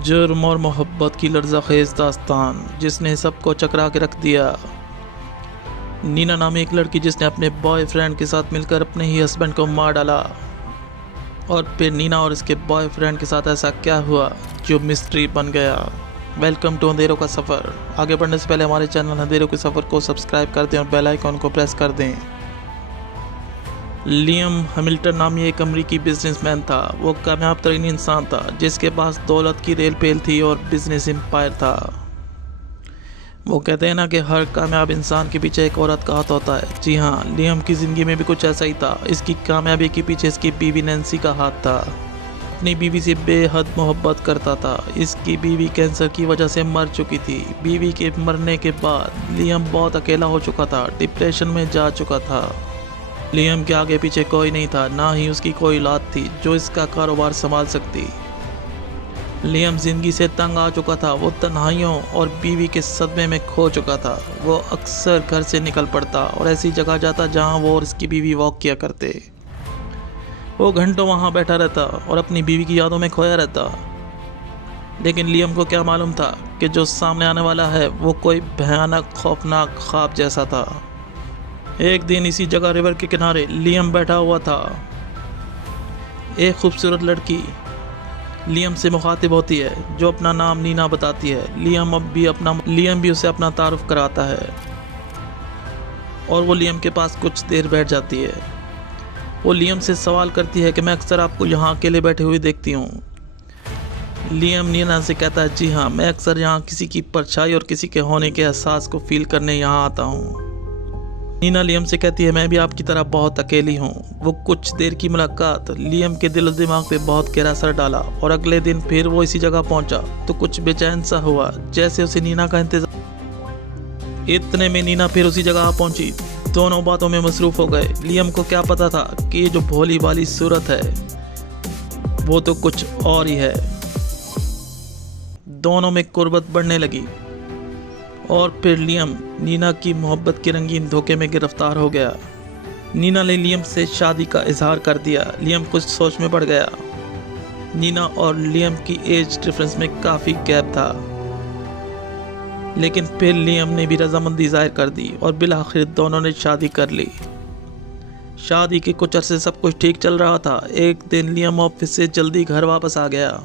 जुर्म और मोहब्बत की लर्ज़ाखेज़ दास्तान जिसने सबको चकरा के रख दिया। नीना नामी एक लड़की जिसने अपने बॉयफ्रेंड के साथ मिलकर अपने ही हस्बैंड को मार डाला। और फिर नीना और इसके बॉयफ्रेंड के साथ ऐसा क्या हुआ जो मिस्ट्री बन गया। वेलकम टू अंधेरों का सफ़र। आगे बढ़ने से पहले हमारे चैनल अंधेरों के सफ़र को सब्सक्राइब कर दें और बेल आइकॉन को प्रेस कर दें। लियम हैमिल्टन नामी एक अमरीकी बिजनेसमैन था। वो कामयाब तरीन इंसान था जिसके पास दौलत की रेल पेल थी और बिजनेस एम्पायर था। वो कहते हैं ना कि हर कामयाब इंसान के पीछे एक औरत का हाथ होता है। जी हाँ, लियम की ज़िंदगी में भी कुछ ऐसा ही था। इसकी कामयाबी के पीछे इसकी बीवी नैन्सी का हाथ था। अपनी बीवी से बेहद मोहब्बत करता था। इसकी बीवी कैंसर की वजह से मर चुकी थी। बीवी के मरने के बाद लियम बहुत अकेला हो चुका था, डिप्रेशन में जा चुका था। लियम के आगे पीछे कोई नहीं था, ना ही उसकी कोई औलाद थी जो इसका कारोबार संभाल सकती। लियम जिंदगी से तंग आ चुका था। वो तन्हाइयों और बीवी के सदमे में खो चुका था। वो अक्सर घर से निकल पड़ता और ऐसी जगह जाता जहां वो और उसकी बीवी वॉक किया करते। वो घंटों वहां बैठा रहता और अपनी बीवी की यादों में खोया रहता। लेकिन लियम को क्या मालूम था कि जो सामने आने वाला है वो कोई भयानक खौफनाक ख्वाब जैसा था। एक दिन इसी जगह रिवर के किनारे लियम बैठा हुआ था। एक खूबसूरत लड़की लियम से मुखातिब होती है जो अपना नाम नीना बताती है। लियम भी उसे अपना तारुफ कराता है और वो लियम के पास कुछ देर बैठ जाती है। वो लियम से सवाल करती है कि मैं अक्सर आपको यहाँ अकेले बैठे हुए देखती हूँ। लियम नीना से कहता है, जी हाँ, मैं अक्सर यहाँ किसी की परछाई और किसी के होने के एहसास को फील करने यहाँ आता हूँ। नीना लियम से कहती है, मैं भी आपकी तरह बहुत अकेली हूँ। वो कुछ देर की मुलाकात लियम के दिल और दिमाग पे बहुत गहरा असर डाला और अगले दिन फिर वो इसी जगह पहुंचा तो कुछ बेचैन सा हुआ, जैसे उसे नीना का इंतजार। इतने में नीना फिर उसी जगह पहुंची। दोनों बातों में मसरूफ हो गए। लियम को क्या पता था कि ये जो भोली भाली सूरत है वो तो कुछ और ही है। दोनों में कुर्बत बढ़ने लगी और फिर लियम नीना की मोहब्बत के रंगीन धोखे में गिरफ्तार हो गया। नीना ने लियम से शादी का इजहार कर दिया। लियम कुछ सोच में पड़ गया। नीना और लियम की एज डिफरेंस में काफ़ी गैप था, लेकिन फिर लियम ने भी रजामंदी जाहिर कर दी और बिलाखिर दोनों ने शादी कर ली। शादी के कुछ अरसे सब कुछ ठीक चल रहा था। एक दिन लियम ऑफिस से जल्दी घर वापस आ गया।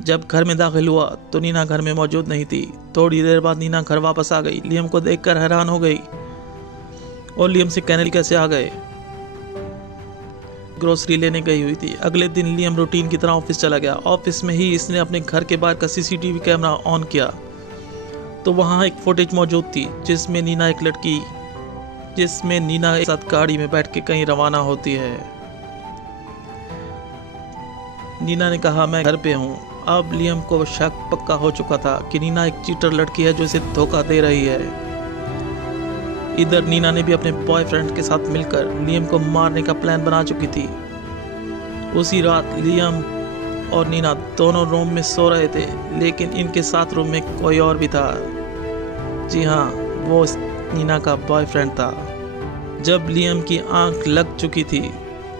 जब घर में दाखिल हुआ तो नीना घर में मौजूद नहीं थी। थोड़ी देर बाद नीना घर वापस आ गई। लियम को देखकर हैरान हो गई और लियम से कहने कैसे आ गए। ग्रोसरी लेने गई हुई थी। अगले दिन लियम रूटीन की तरह ऑफिस चला गया। ऑफिस में ही इसने अपने घर के बाहर का सीसीटीवी कैमरा ऑन किया तो वहाँ एक फुटेज मौजूद थी जिसमें नीना एक साथ गाड़ी में बैठ के कहीं रवाना होती है। नीना ने कहा, मैं घर पे हूँ। अब लियम को शक पक्का हो चुका था कि नीना एक चीटर लड़की है जो इसे धोखा दे रही है। इधर नीना ने भी अपने बॉयफ्रेंड के साथ मिलकर लियम को मारने का प्लान बना चुकी थी। उसी रात लियम और नीना दोनों रूम में सो रहे थे, लेकिन इनके साथ रूम में कोई और भी था। जी हाँ, वो नीना का बॉयफ्रेंड था। जब लियम की आंख लग चुकी थी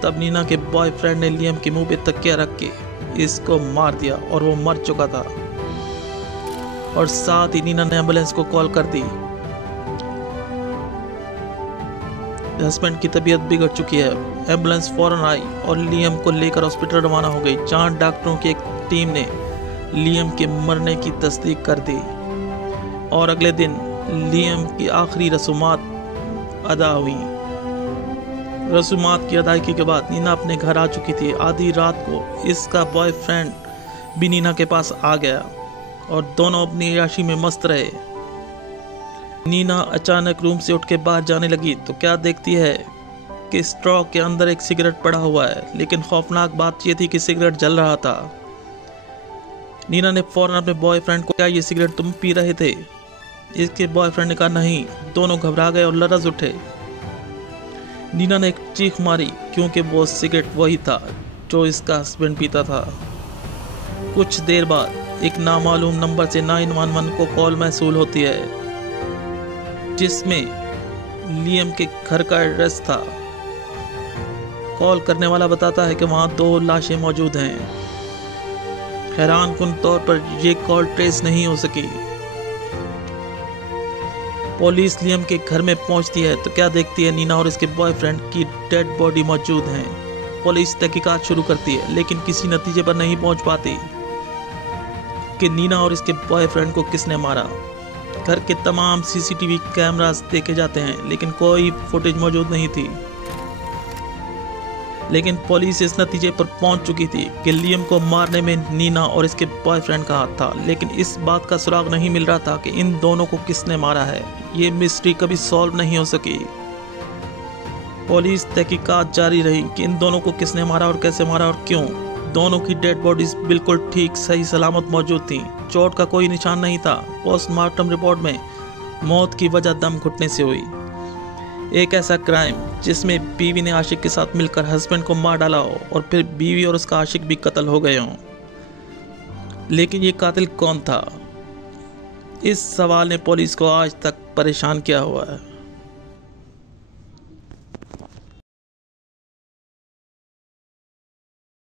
तब नीना के बॉयफ्रेंड ने लियम के मुंह पे तकिया रख के इसको मार दिया और वो मर चुका था। और साथ ही नीना ने एम्बुलेंस को कॉल कर दी। हस्बैंड की तबीयत बिगड़ चुकी है। एम्बुलेंस फौरन आई और लियम को लेकर हॉस्पिटल रवाना हो गई, जहां डॉक्टरों की एक टीम ने लियम के मरने की तस्दीक कर दी। और अगले दिन लियम की आखिरी रसूमात अदा हुई। रसूमात की अदायगी के बाद नीना अपने घर आ चुकी थी। आधी रात को इसका बॉयफ्रेंड भी नीना के पास आ गया और दोनों अपनी अय्याशी में मस्त रहे। नीना अचानक रूम से उठ के बाहर जाने लगी तो क्या देखती है कि स्ट्रॉ के अंदर एक सिगरेट पड़ा हुआ है, लेकिन खौफनाक बात यह थी कि सिगरेट जल रहा था। नीना ने फौरन अपने बॉयफ्रेंड को, क्या ये सिगरेट तुम पी रहे थे? इसके बॉयफ्रेंड ने कहा, नहीं। दोनों घबरा गए और लरज उठे। नीना ने एक चीख मारी क्योंकि वो सिगरेट वही था जो इसका हस्बैंड पीता था। कुछ देर बाद एक नामालूम नंबर से 911 को कॉल मौसूल होती है जिसमें लियम के घर का एड्रेस था। कॉल करने वाला बताता है कि वहाँ 2 लाशें मौजूद हैं। हैरानकुन तौर पर ये कॉल ट्रेस नहीं हो सकी। पुलिस लियम के घर में पहुंचती है तो क्या देखती है, नीना और इसके बॉयफ्रेंड की डेड बॉडी मौजूद है। पुलिस तहकीकात शुरू करती है लेकिन किसी नतीजे पर नहीं पहुंच पाती कि नीना और इसके बॉयफ्रेंड को किसने मारा। घर के तमाम सीसीटीवी कैमरास देखे जाते हैं लेकिन कोई फुटेज मौजूद नहीं थी। लेकिन पुलिस इस नतीजे पर पहुंच चुकी थी कि लियम को मारने में नीना और इसके बॉयफ्रेंड का हाथ था, लेकिन इस बात का सुराग नहीं मिल रहा था कि इन दोनों को किसने मारा है। ये मिस्ट्री कभी सॉल्व नहीं हो सकी। पुलिस तहकीकात जारी रही कि इन दोनों को किसने मारा और कैसे मारा और क्यों। दोनों की डेड बॉडीज बिल्कुल ठीक सही सलामत मौजूद थीं। चोट का कोई निशान नहीं था। पोस्टमार्टम रिपोर्ट में मौत की वजह दम घुटने से हुई। एक ऐसा क्राइम जिसमें बीवी ने आशिक के साथ मिलकर हस्बैंड को मार डाला हो और फिर बीवी और उसका आशिक भी कत्ल हो गए हों। लेकिन ये कातिल कौन था? इस सवाल ने पुलिस को आज तक परेशान किया हुआ है।